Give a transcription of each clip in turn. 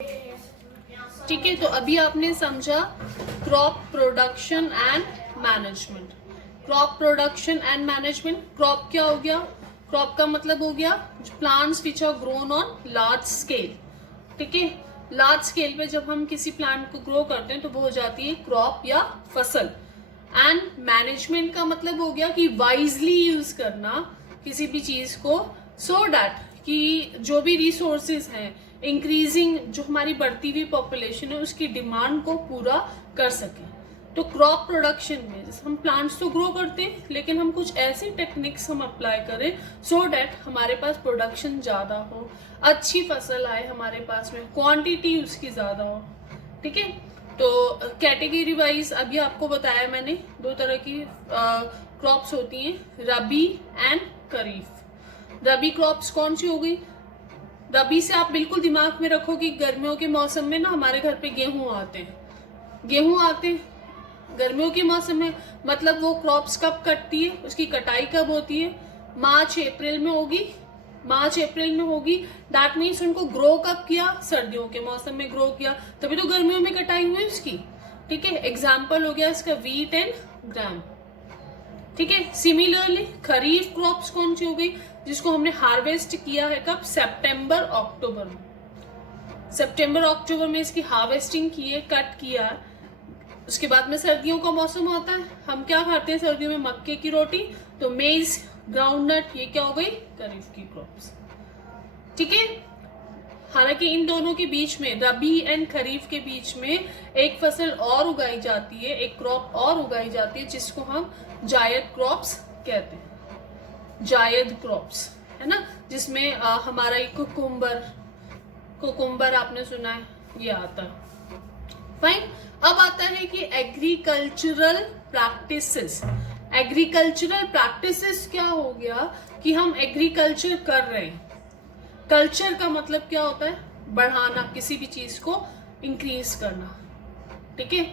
ठीक है, तो अभी आपने समझा crop production and management. Crop production and management, crop क्या हो गया? क्रॉप का मतलब हो गया plants which are grown on large scale. ठीक है, लार्ज स्केल पे जब हम किसी प्लांट को ग्रो करते हैं तो वो हो जाती है क्रॉप या फसल। एंड मैनेजमेंट का मतलब हो गया कि वाइजली यूज करना किसी भी चीज को, सो डैट कि जो भी रिसोर्सेज हैं, इंक्रीजिंग जो हमारी बढ़ती हुई पॉपुलेशन है उसकी डिमांड को पूरा कर सके। तो क्रॉप प्रोडक्शन में जैसे हम प्लांट्स तो ग्रो करते हैं लेकिन हम कुछ ऐसी टेक्निक्स हम अप्लाई करें सो डैट हमारे पास प्रोडक्शन ज्यादा हो, अच्छी फसल आए हमारे पास में, क्वांटिटी उसकी ज्यादा हो। ठीक है, तो कैटेगरी वाइज अभी आपको बताया मैंने, दो तरह की क्रॉप्स होती हैं, रबी एंड खरीफ। रबी क्रॉप्स कौन सी हो गई? रबी से आप बिल्कुल दिमाग में रखो कि गर्मियों के मौसम में ना हमारे घर पे गेहूं आते हैं। गेहूं आते हैं गर्मियों के मौसम में, मतलब वो क्रॉप्स कब कटती है, उसकी कटाई कब होती है? मार्च अप्रैल में होगी। मार्च अप्रैल में होगी, दैट मीन्स उनको ग्रो कब किया? सर्दियों के मौसम में ग्रो किया, तभी तो गर्मियों में कटाई हुई उसकी। ठीक है, एग्जाम्पल हो गया इसका व्हीट एंड ग्राम। ठीक है, सिमिलरली खरीफ क्रॉप्स कौन सी हो गई? जिसको हमने हार्वेस्ट किया है कब? सितंबर अक्टूबर में। सितंबर अक्टूबर में इसकी हार्वेस्टिंग की है, कट किया है। उसके बाद में सर्दियों का मौसम आता है, हम क्या खाते हैं सर्दियों में? मक्के की रोटी। तो मेज, ग्राउंडनट, ये क्या हो गई? खरीफ की क्रॉप्स। ठीक है, हालांकि इन दोनों के बीच में, रबी एंड खरीफ के बीच में एक फसल और उगाई जाती है, एक क्रॉप और उगाई जाती है जिसको हम जायद क्रॉप्स कहते हैं। जायद क्रॉप्स है ना, जिसमें हमारा एक कुकुम्बर आपने सुना है, ये आता है। फाइन, अब आता है कि एग्रीकल्चरल प्रैक्टिसेस। एग्रीकल्चरल प्रैक्टिसेस क्या हो गया कि हम एग्रीकल्चर कर रहे हैं। कल्चर का मतलब क्या होता है? बढ़ाना, किसी भी चीज को इंक्रीज करना। ठीक है,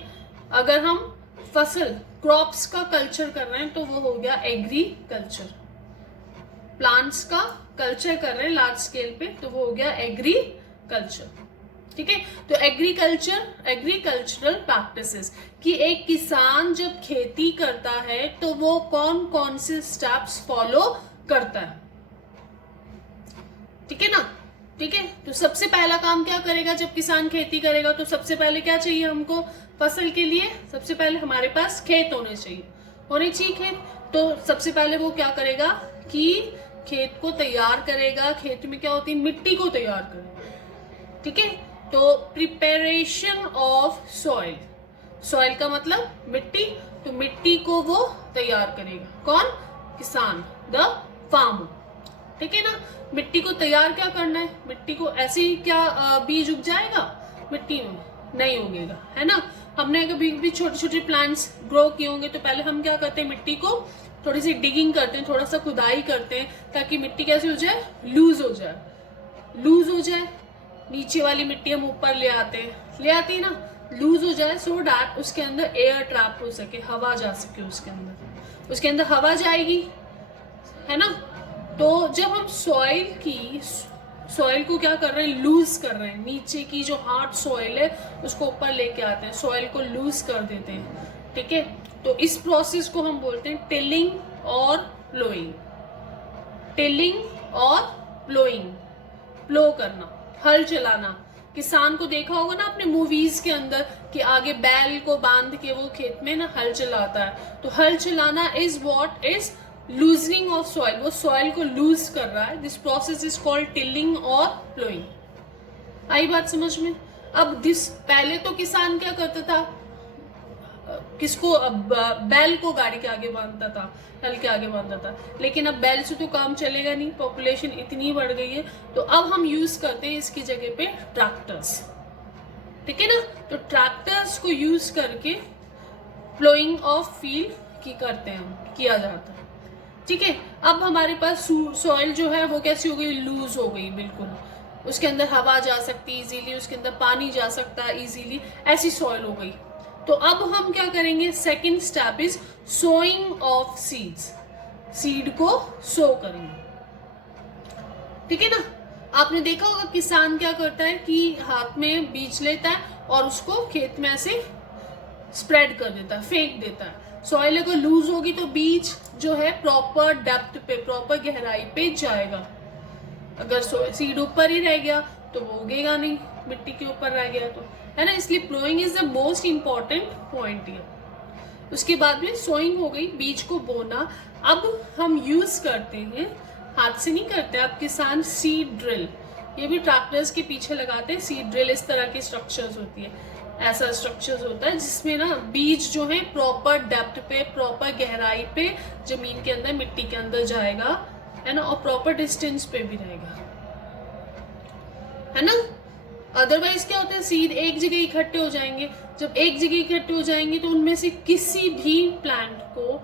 अगर हम फसल क्रॉप्स का कल्चर कर रहे हैं तो वो हो गया एग्रीकल्चर। प्लांट्स का कल्चर कर रहे हैं लार्ज स्केल पे तो वो हो गया एग्रीकल्चर। ठीक है, तो एग्रीकल्चरल प्रैक्टिसेस कि एक किसान जब खेती करता है तो वो कौन कौन से स्टेप्स फॉलो करता है। ठीक है ना? ठीक है, तो सबसे पहला काम क्या करेगा जब किसान खेती करेगा? तो सबसे पहले क्या चाहिए हमको फसल के लिए? सबसे पहले हमारे पास खेत होने चाहिए खेत। तो सबसे पहले वो क्या करेगा कि खेत को तैयार करेगा। खेत में क्या होती है? मिट्टी को तैयार करेगा। ठीक है, तो प्रिपरेशन ऑफ सॉइल। सॉइल का मतलब मिट्टी, तो मिट्टी को वो तैयार करेगा। कौन? किसान, द फार्मर। ठीक है ना, मिट्टी को तैयार क्या करना है? मिट्टी को ऐसे ही क्या बीज उग जाएगा मिट्टी में? नहीं उगेगा, है ना। हमने कभी भी छोटे छोटे प्लांट्स ग्रो किए होंगे तो पहले हम क्या करते हैं? मिट्टी को थोड़ी सी डिगिंग करते हैं, थोड़ा सा खुदाई करते हैं ताकि मिट्टी कैसे हो जाए? लूज हो जाए। लूज हो जाए, नीचे वाली मिट्टी हम ऊपर ले आते हैं ना, लूज हो जाए सो डैट उसके अंदर एयर ट्रैप हो सके, हवा जा सके उसके अंदर हवा जाएगी, है ना। तो जब हम सॉइल को क्या कर रहे हैं? लूज कर रहे हैं। नीचे की जो हार्ड सॉइल है उसको ऊपर लेके आते हैं, सॉइल को लूज कर देते हैं। ठीक है, तो इस प्रोसेस को हम बोलते हैं टिलिंग और प्लोइंग। टिलिंग और प्लोइंग, प्लो करना, हल चलाना। किसान को देखा होगा ना आपने मूवीज के अंदर कि आगे बैल को बांध के वो खेत में ना हल चलाता है। तो हल चलाना is what is loosening of soil, वो सॉइल को लूज कर रहा है। This process is called tilling और प्लोइंग। आई बात समझ में? अब पहले तो किसान क्या करता था? किसको? बैल को गाड़ी के आगे बांधता था, हल के आगे बांधता था। लेकिन अब बैल से तो काम चलेगा नहीं, पॉपुलेशन इतनी बढ़ गई है। तो अब हम यूज करते हैं इसकी जगह पे ट्रैक्टर्स। ठीक है ना, तो ट्रैक्टर्स को यूज करके प्लोइंग ऑफ फील्ड की करते हैं, किया जाता है। ठीक है, अब हमारे पास सॉइल जो है वो कैसी हो गई? लूज हो गई बिल्कुल। उसके अंदर हवा जा सकती इजीली, उसके अंदर पानी जा सकता है इजीली, ऐसी सॉइल हो गई। तो अब हम क्या करेंगे? Second step is sowing of seeds. Seed को सो करेंगे। ठीक है ना, आपने देखा होगा किसान क्या करता है कि हाथ में बीज लेता है और उसको खेत में ऐसे स्प्रेड कर देता है, फेंक देता है। सॉइल अगर लूज होगी तो बीज जो है प्रॉपर डेप्थ पे, प्रॉपर गहराई पे जाएगा। अगर सीड ऊपर ही रह गया तो वो उगेगा नहीं, मिट्टी के ऊपर रह गया तो, है ना। इसलिए ploughing is the most important point here. उसके बाद में सोइंग हो गई, बीज को बोना। अब हम यूज करते हैं, हाथ से नहीं करते अब किसान, सीड ड्रिल। ये भी ट्रैक्टर्स के पीछे लगाते हैं सीड ड्रिल। इस तरह की स्ट्रक्चर्स होती है, ऐसा स्ट्रक्चर्स होता है जिसमें ना बीज जो है प्रॉपर डेप्थ पे, प्रॉपर गहराई पे जमीन के अंदर, मिट्टी के अंदर जाएगा, है ना, और प्रॉपर डिस्टेंस पे भी रहेगा, है ना। अदरवाइज क्या होता है, सीड एक जगह इकट्ठे हो जाएंगे। जब एक जगह इकट्ठे हो जाएंगे तो उनमें से किसी भी प्लांट को,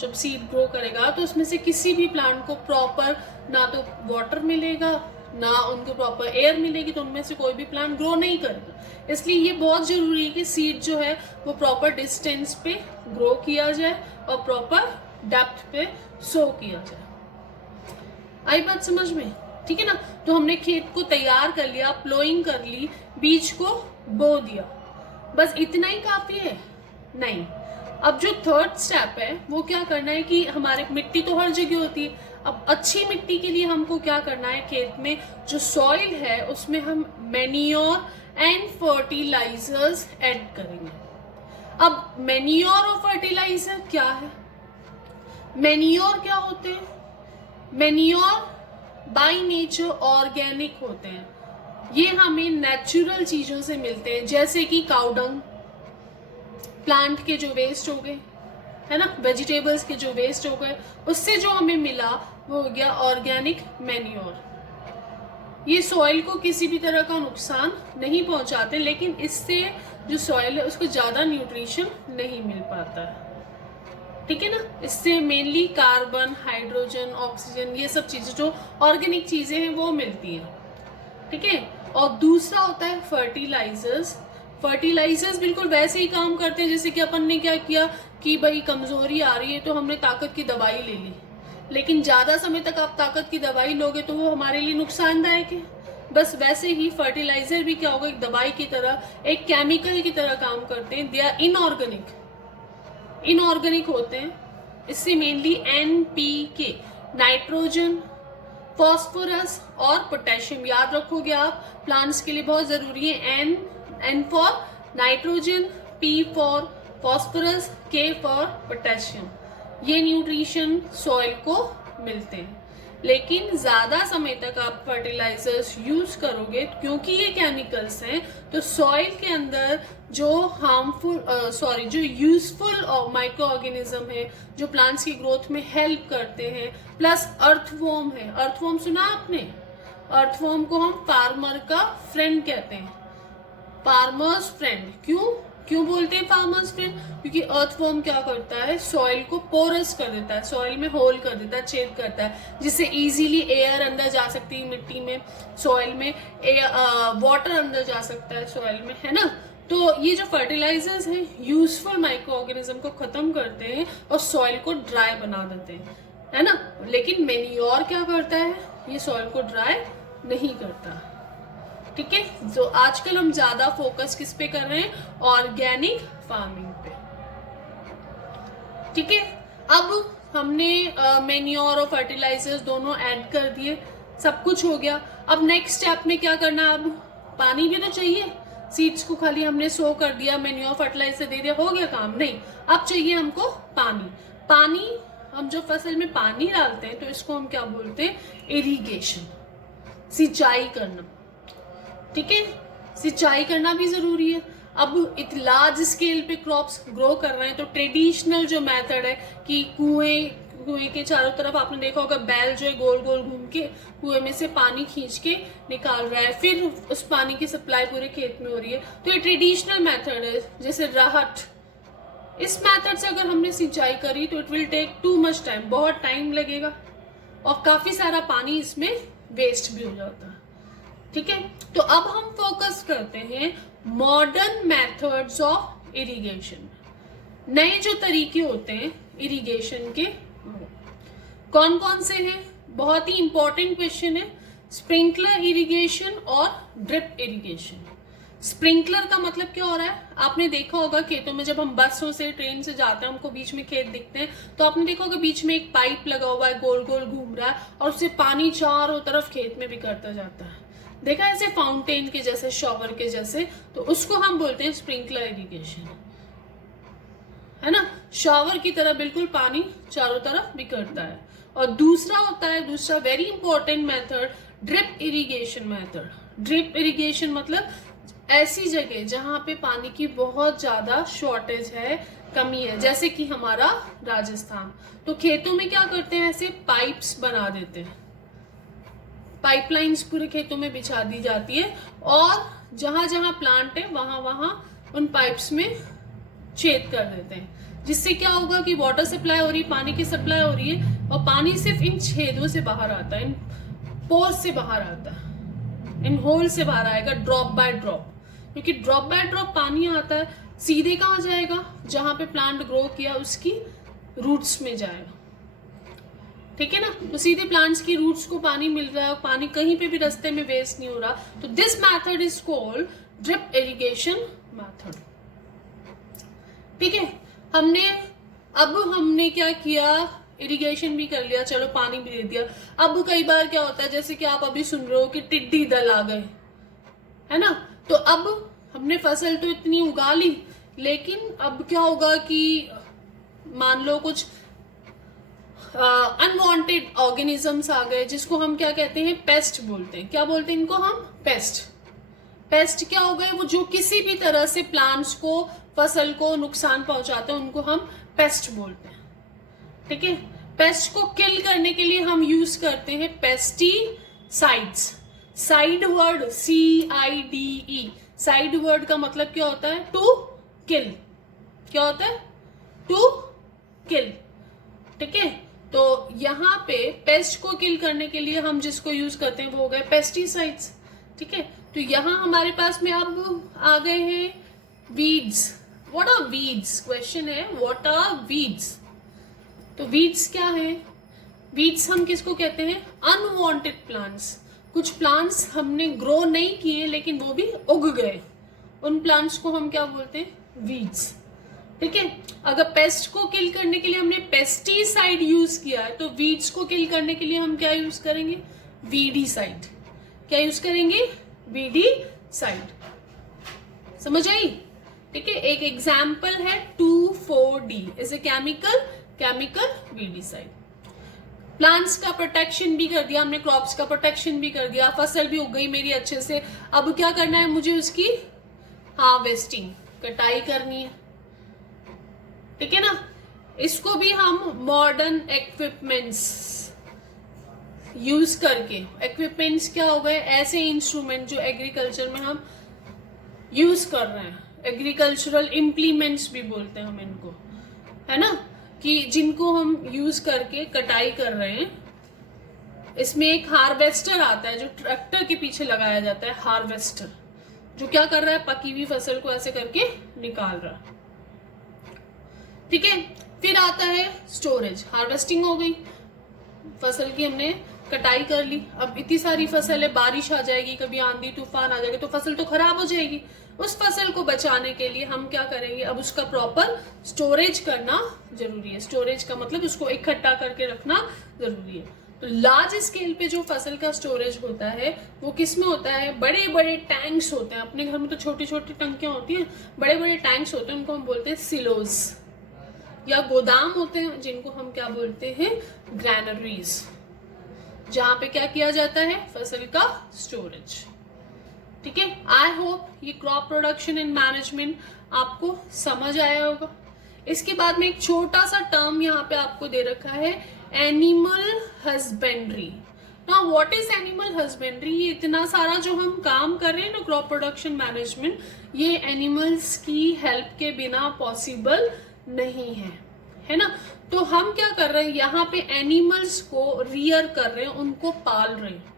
जब सीड ग्रो करेगा तो उसमें से किसी भी प्लांट को प्रॉपर ना तो वाटर मिलेगा, ना उनको प्रॉपर एयर मिलेगी, तो उनमें से कोई भी प्लांट ग्रो नहीं करेगा। इसलिए ये बहुत जरूरी है कि सीड जो है वो प्रॉपर डिस्टेंस पे ग्रो किया जाए और प्रॉपर डेप्थ पे सो किया जाए। आई बात समझ में, ठीक है ना। तो हमने खेत को तैयार कर लिया, प्लोइंग कर ली, बीज को बो दिया, बस इतना ही काफी है? नहीं। अब जो थर्ड स्टेप है वो क्या करना है कि हमारे मिट्टी तो हर जगह होती है। अब अच्छी मिट्टी के लिए हमको क्या करना है, खेत में जो सॉइल है उसमें हम मैन्योर एंड फर्टिलाइजर्स ऐड करेंगे। अब मैन्योर और फर्टिलाइजर क्या है? मैन्योर क्या होते हैं? मैन्योर बाय नेचर ऑर्गेनिक होते हैं। ये हमें नेचुरल चीजों से मिलते हैं, जैसे कि काउडंग, प्लांट के जो वेस्ट हो गए, है ना, वेजिटेबल्स के जो वेस्ट हो गए, उससे जो हमें मिला वो हो गया ऑर्गेनिक मैन्योर। ये सॉइल को किसी भी तरह का नुकसान नहीं पहुंचाते, लेकिन इससे जो सॉइल है उसको ज्यादा न्यूट्रिशन नहीं मिल पाता है, ठीक है ना। इससे मेनली कार्बन, हाइड्रोजन, ऑक्सीजन, ये सब चीजें जो ऑर्गेनिक चीजें हैं वो मिलती हैं, ठीक है। और दूसरा होता है फर्टिलाइजर्स। फर्टिलाइजर्स बिल्कुल वैसे ही काम करते हैं जैसे कि अपन ने क्या किया कि भाई कमजोरी आ रही है तो हमने ताकत की दवाई ले ली, लेकिन ज्यादा समय तक आप ताकत की दवाई लोगे तो वो हमारे लिए नुकसानदायक है। बस वैसे ही फर्टिलाइजर भी क्या होगा, एक दवाई की तरह, एक केमिकल की तरह काम करते हैं। दे आर इनऑर्गेनिक होते हैं। इससे मेनली NPK, नाइट्रोजन, फॉस्फोरस और पोटेशियम याद रखोगे आप, प्लांट्स के लिए बहुत जरूरी है। N for nitrogen, P for phosphorus, K for potassium. ये न्यूट्रिशन सॉइल को मिलते हैं। लेकिन ज्यादा समय तक आप फर्टिलाइजर्स यूज करोगे, क्योंकि ये केमिकल्स हैं, तो सॉइल के अंदर जो जो यूजफुल माइक्रो ऑर्गेनिज्म है, जो प्लांट्स की ग्रोथ में हेल्प करते हैं, प्लस अर्थवॉर्म है। अर्थवॉर्म सुना आपने? अर्थवॉर्म को हम फार्मर का फ्रेंड कहते हैं, फार्मर्स फ्रेंड। क्यों बोलते हैं फार्मर्स फ्रेंड? क्योंकि अर्थवॉर्म क्या करता है, सॉइल को पोरस कर देता है, सॉइल में होल कर देता है, छेद करता है, जिससे इजीली एयर अंदर जा सकती है मिट्टी में, सॉइल में वाटर अंदर जा सकता है सॉइल में, है ना। तो ये जो फर्टिलाइजर्स हैं यूजफुल माइक्रो ऑर्गेनिज्म को खत्म करते हैं और सॉइल को ड्राई बना देते हैं, है ना। लेकिन मैन्योर क्या करता है, ये सॉइल को ड्राई नहीं करता, ठीक है। तो आजकल हम ज्यादा फोकस किस पे कर रहे हैं, ऑर्गेनिक फार्मिंग पे, ठीक है। अब हमने मैन्योर और फर्टिलाइजर्स दोनों ऐड कर दिए, सब कुछ हो गया। अब नेक्स्ट स्टेप में क्या करना, अब पानी भी तो चाहिए। सीड्स को खाली हमने सो कर दिया, मैन्योर फर्टिलाइजर दे दिया, हो गया काम? नहीं, अब चाहिए हमको पानी। हम जो फसल में पानी डालते हैं तो इसको हम क्या बोलते हैं, इरिगेशन, सिंचाई करना, ठीक है। सिंचाई करना भी जरूरी है। अब इत लार्ज स्केल पे क्रॉप्स ग्रो कर रहे हैं तो ट्रेडिशनल जो मेथड है कि कुएं के चारों तरफ आपने देखा होगा बैल जो है गोल गोल घूम के कुएं में से पानी खींच के निकाल रहा है, फिर उस पानी की सप्लाई पूरे खेत में हो रही है। तो ये ट्रेडिशनल मेथड है, जैसे राहत। इस मेथड से अगर हमने सिंचाई करी तो it will take too much time, बहुत टाइम लगेगा और काफी सारा पानी इसमें वेस्ट भी हो जाता है, ठीक है। तो अब हम फोकस करते हैं मॉडर्न मेथड्स ऑफ इरिगेशन। नए जो तरीके होते हैं इरिगेशन के, कौन कौन से हैं? बहुत ही इंपॉर्टेंट क्वेश्चन है, स्प्रिंकलर इरिगेशन और ड्रिप इरिगेशन। स्प्रिंकलर का मतलब क्या हो रहा है, आपने देखा होगा खेतों में जब हम बसों से ट्रेन से जाते हैं, हमको बीच में खेत दिखते हैं, तो आपने देखा होगा बीच में एक पाइप लगा हुआ है, गोल गोल घूम रहा है और उससे पानी चारों तरफ खेत में बिखरता जाता है। देखा ऐसे फाउंटेन के जैसे, शॉवर के जैसे, तो उसको हम बोलते हैं स्प्रिंकलर इरिगेशन, है ना। शॉवर की तरह बिल्कुल पानी चारों तरफ बिखरता है। और दूसरा होता है, दूसरा very important method, drip irrigation method. Drip irrigation मतलब ऐसी जगह जहां पे पानी की बहुत ज्यादा शॉर्टेज है, कमी है, जैसे कि हमारा राजस्थान, तो खेतों में क्या करते हैं, ऐसे पाइप्स बना देते हैं, पाइपलाइंस पूरे खेतों में बिछा दी जाती है और जहां जहां प्लांट है वहां वहां उन पाइप्स में छेद कर देते हैं, जिससे क्या होगा कि वाटर सप्लाई हो रही है, पानी की सप्लाई हो रही है और पानी सिर्फ इन छेदों से बाहर आता है, इन पोर्स से बाहर आता है, इन होल से बाहर आएगा, ड्रॉप बाय ड्रॉप। क्योंकि ड्रॉप बाय ड्रॉप पानी आता है, सीधे कहाँ जाएगा, जहां पे प्लांट ग्रो किया उसकी रूट्स में जाएगा, ठीक है ना। तो सीधे प्लांट्स की रूट्स को पानी मिल रहा है, पानी कहीं पे भी रास्ते में वेस्ट नहीं हो रहा। तो this method is called drip irrigation method, ठीक है। हमने क्या किया, इरिगेशन भी कर लिया, चलो पानी भी दे दिया। अब कई बार क्या होता है, जैसे कि आप अभी सुन रहे हो कि टिड्डी दल आ गए, है ना, तो अब हमने फसल तो इतनी उगा ली, लेकिन अब क्या होगा कि मान लो कुछ अनवांटेड ऑर्गेनिजम्स आ गए, जिसको हम क्या कहते हैं, पेस्ट बोलते हैं। क्या बोलते हैं इनको हम, पेस्ट। पेस्ट क्या हो गए, वो जो किसी भी तरह से प्लांट्स को, फसल को नुकसान पहुंचाते हैं, उनको हम पेस्ट बोलते हैं, ठीक है। पेस्ट को किल करने के लिए हम यूज करते हैं pesticides. Side word CIDE, side word का मतलब क्या होता है, टू किल। क्या होता है, टू किल, ठीक है। तो यहाँ पे पेस्ट को किल करने के लिए हम जिसको यूज करते हैं वो हो गए पेस्टिसाइड्स, ठीक है। तो यहाँ हमारे पास में अब आ गए हैं weeds. What are weeds, question है, व्हाट आर वीड्स। तो वीड्स क्या है, वीड्स हम किसको कहते हैं, अनवांटेड प्लांट्स। कुछ प्लांट्स हमने ग्रो नहीं किए लेकिन वो भी उग गए, उन प्लांट्स को हम क्या बोलते हैं, वीड्स, ठीक है। अगर पेस्ट को किल करने के लिए हमने पेस्टिसाइड यूज किया है, तो वीड्स को किल करने के लिए हम क्या यूज करेंगे, वीडीसाइड। क्या यूज करेंगे, वीडीसाइड। समझ आई, ठीक है। एक एग्जाम्पल है 2,4-D is a chemical weedicide. Plants का प्रोटेक्शन भी कर दिया हमने, क्रॉप्स का प्रोटेक्शन भी कर दिया, फसल भी उग गई मेरी अच्छे से। अब क्या करना है मुझे, उसकी हार्वेस्टिंग, कटाई करनी है, ठीक है ना। इसको भी हम मॉडर्न इक्विपमेंट्स यूज करके, इक्विपमेंट्स क्या हो गए, ऐसे इंस्ट्रूमेंट जो एग्रीकल्चर में हम यूज कर रहे हैं, एग्रीकल्चरल इम्प्लीमेंट्स भी बोलते हैं हम इनको, है ना, कि जिनको हम यूज करके कटाई कर रहे हैं। इसमें एक हार्वेस्टर आता है जो ट्रैक्टर के पीछे लगाया जाता है, हार्वेस्टर, जो क्या कर रहा है, पकी हुई फसल को ऐसे करके निकाल रहा है, ठीक है। फिर आता है स्टोरेज। हार्वेस्टिंग हो गई, फसल की हमने कटाई कर ली, अब इतनी सारी फसल है, बारिश आ जाएगी, कभी आंधी तूफान आ जाएगा तो फसल तो खराब हो जाएगी। उस फसल को बचाने के लिए हम क्या करेंगे, अब उसका प्रॉपर स्टोरेज करना जरूरी है। स्टोरेज का मतलब उसको इकट्ठा करके रखना जरूरी है। तो लार्ज स्केल पे जो फसल का स्टोरेज होता है वो किस में होता है, बड़े बड़े टैंक्स होते हैं। अपने घर में तो छोटी छोटी टंकियां होती हैं, बड़े बड़े टैंक्स होते हैं, उनको हम बोलते हैं सिलोज, या गोदाम होते हैं जिनको हम क्या बोलते हैं, ग्रैनरीज, जहां पे क्या किया जाता है, फसल का स्टोरेज, ठीक है। आई होप ये क्रॉप प्रोडक्शन एंड मैनेजमेंट आपको समझ आया होगा। इसके बाद में एक छोटा सा टर्म यहाँ पे आपको दे रखा है, animal husbandry. Now what is animal husbandry, ये इतना सारा जो हम काम कर रहे हैं ना क्रॉप प्रोडक्शन मैनेजमेंट, ये एनिमल्स की हेल्प के बिना पॉसिबल नहीं है ना। तो हम क्या कर रहे हैं, यहाँ पे एनिमल्स को रियर कर रहे हैं, उनको पाल रहे हैं,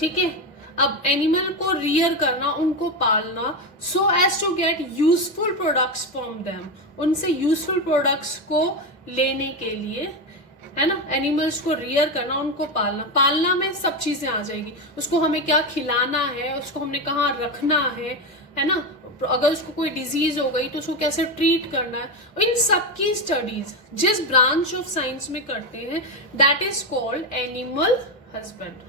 ठीक है। अब एनिमल को रियर करना, उनको पालना, so as to get useful products from them, उनसे यूजफुल प्रोडक्ट्स को लेने के लिए है ना, एनिमल्स को रियर करना, उनको पालना। पालना में सब चीजें आ जाएगी, उसको हमें क्या खिलाना है, उसको हमने कहाँ रखना है ना, अगर उसको कोई डिजीज हो गई तो उसको कैसे ट्रीट करना है, और इन सब की स्टडीज जिस ब्रांच ऑफ साइंस में करते हैं that is called animal husbandry.